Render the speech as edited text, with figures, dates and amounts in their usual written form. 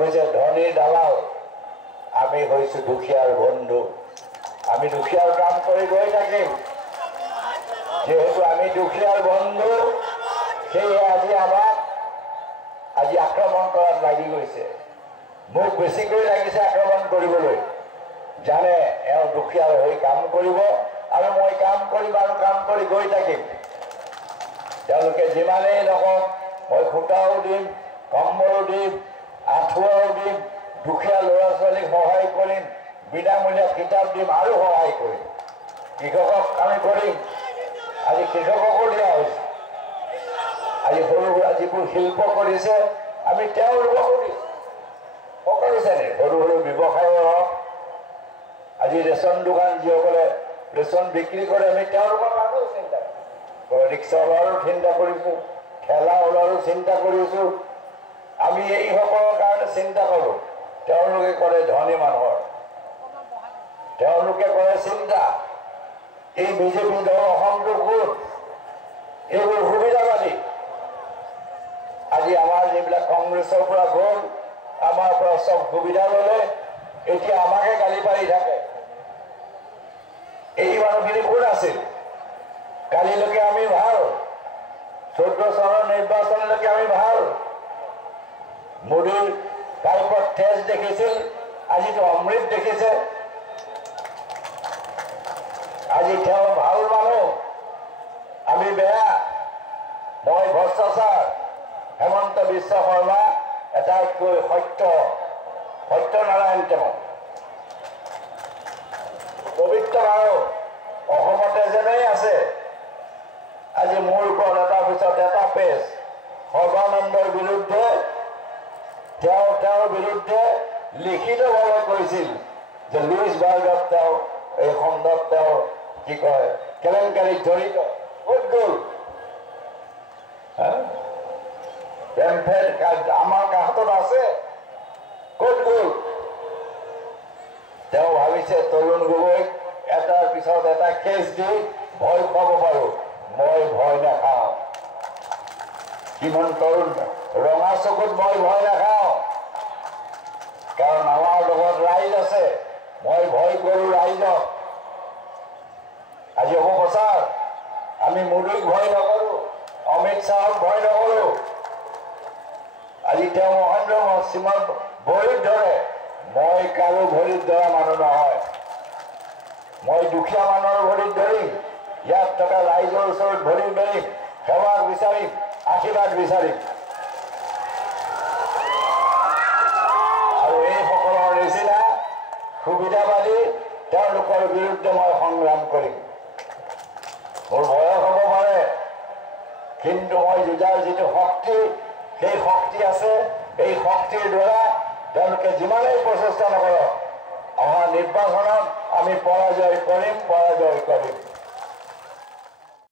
হৈছে ধনীৰ দালাল, আমি হৈছোঁ দুখীয়াৰ বন্ধু। আমি দুখীয়াৰ কাম কৰি গৈ থাকিম। যেহেতু আমি দুখীয়াৰ বন্ধু, সেয়ে আজি আক্ৰমণ কৰাত লাগি গৈছে। মোক বেছিকৈ লাগিছে আক্ৰমণ কৰিবলৈ। জানে এওঁ দুখীয়াৰ হৈ কাম কৰিব আৰু মই কাম কৰিম আৰু কাম কৰি গৈ থাকিম। তেওঁলোকে যিমানেই নকওক, মই সূতাও দিম, কম্বলো দিম, আঁঠুৱাও দিম, দুখীয়া ল'ৰা ছোৱালীক সহায় কৰিম, বিনামূলীয়া কিতাপ দিম আৰু সহায় কৰিম। কৃষকক আমি কৰিম। আজি কৃষককো দিয়া হৈছে। আজি সৰু সুৰা যিবোৰ শিল্প কৰিছে আমি তেওঁলোককো দিম। কৰিছে নে সৰু সৰু ব্যৱসায়ৰ হওক, আজি ৰেচন দোকান যিসকলে ৰেচন বিক্ৰী কৰে আমি তেওঁলোকৰ কাৰণেও চিন্তা কৰোঁ। ৰিক্সা ওলাৰো চিন্তা কৰিছোঁ, ঠেলা ওলাৰো চিন্তা কৰিছোঁ। আমি এইসকলৰ কাৰণে চিন্তা কৰোঁ। তেওঁলোকে কৰে ধনী মানুহৰ, তেওঁলোকে কৰে চিন্তা। এই বিজেপি দল অসমটো ক'ত? এইবোৰ সুবিধাবাদী। আজি আমাৰ যিবিলাক কংগ্ৰেছৰ পৰা গ'ল, আমাৰ পৰা চব সুবিধা ল'লে, এতিয়া আমাকে গালি পাৰি থাকে। এই মানুহখিনি কোন আছিল? কালিলৈকে আমি ভাল, 14 চনৰ নিৰ্বাচনলৈকে আমি ভাল। মোদীৰ পাইপত তেজ দেখিছিল, আজিতো অমৃত দেখিছে। আজি তেওঁ ভাল মানুহ, আমি বেয়া। মই ভ্ৰষ্টাচাৰ, হেমন্ত বিশ্ব শৰ্মা এটাইতকৈ সত্যনাৰায়ণ তেওঁ পবিত্ৰ মানুহ। অসমতে যেনেই আছে, আজি মোৰ ওপৰত এটাৰ পিছত এটা পেজ। সৰ্বানন্দৰ বিৰুদ্ধে তেওঁৰ বিৰুদ্ধে লিখিতভাৱে কৈছিল যে লুইছবাৰ্গত তেওঁ এই খণ্ডত তেওঁ কি কয় কেলেংকাৰীত জড়িত। ক'ত গ'ল? আমাৰ কাষত আছে, ক'ত গ'ল? তেওঁ ভাবিছে তৰুণ গগৈক এটাৰ পিছত এটা কেছ দি ভয় খুৱাব পাৰোঁ। মই ভয় নাখাওঁ। কিমান তৰুণ ৰঙা চকুত মই ভয় নাখাওঁ, কাৰণ আমাৰ লগত ৰাইজ আছে। মই ভয় কৰোঁ ৰাইজক। আজি অপপ্ৰচাৰ, আমি মোদীক ভয় নকৰোঁ, অমিত শ্বাহক ভয় নকৰোঁ। আজি তেওঁ মহেন্দ্ৰ সিঙৰ ভৰিত ধৰে, মই কাৰো ভৰিত ধৰা মানুহ নহয়। মই দুখীয়া মানুহৰ ভৰিত ধৰিম, ইয়াত থকা ৰাইজৰ ওচৰত ভৰি ধৰিম, সেৱা বিচাৰিম, আশীৰ্বাদ বিচাৰিম। আৰু এইসকলৰ নিচিনা সুবিধাবাদী তেওঁলোকৰ বিৰুদ্ধে মই সংগ্ৰাম কৰিম। মোৰ বয়স হ'ব পাৰে, কিন্তু মই যুঁজাৰ যিটো শক্তি, সেই শক্তি আছে। এই শক্তিৰ দ্বাৰা তেওঁলোকে যিমানেই প্ৰচেষ্টা নকৰক, অহা নিৰ্বাচনত আমি পৰাজয় কৰিম।